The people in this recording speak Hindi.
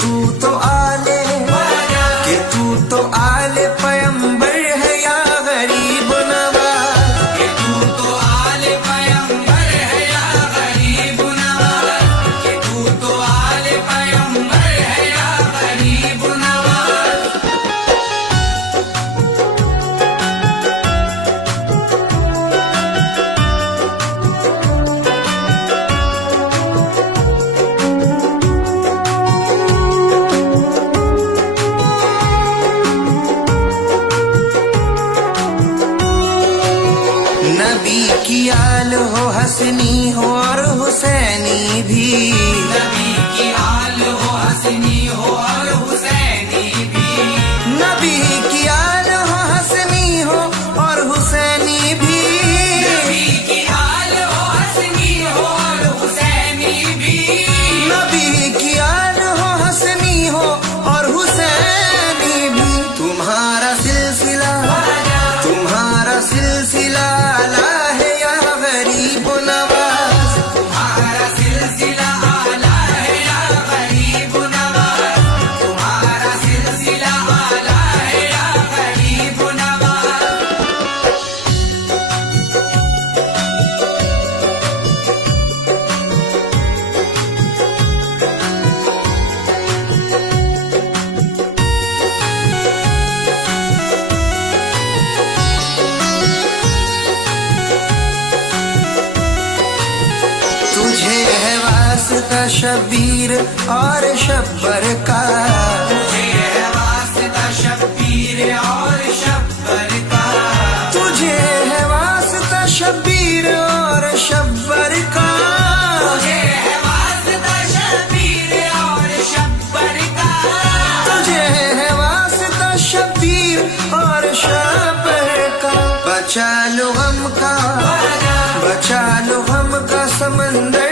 तू तो आले पैगंबर है या गरीब नवाज, कि तू तो आले पैगंबर है या गरीब नवाज, कि तू तो आले पैगंबर है या गरीब नवाज। नबी की आल हो हसनी हो और हुसैनी भी, नबी की आल हो हसनी हो और हुसैनी भी, नबी की आल हो हसनी हो और हुसैनी भी, नबी की आल हो हसनी हो और हुसैनी भी, नबी की आल हो हसनी हो और हुसैनी भी। तुम्हारा सिलसिला आला है या गरीब नवाज, तुम्हारा सिलसिला आला है या गरीब नवाज, तुम्हारा सिलसिला आला है या गरीब नवाज। तुझे है वास्ता शब्बीर और शब्बर का, तुझे है वास्ता शब्बीर और शब्बर का, तुझे है वास्ता शब्बीर और शब्बर का, तुझे है वास्ता शब्बीर और शब्बर का, तुझे है वास्ता शब्बीर और शब्बर का। बचा लो गम का समंदर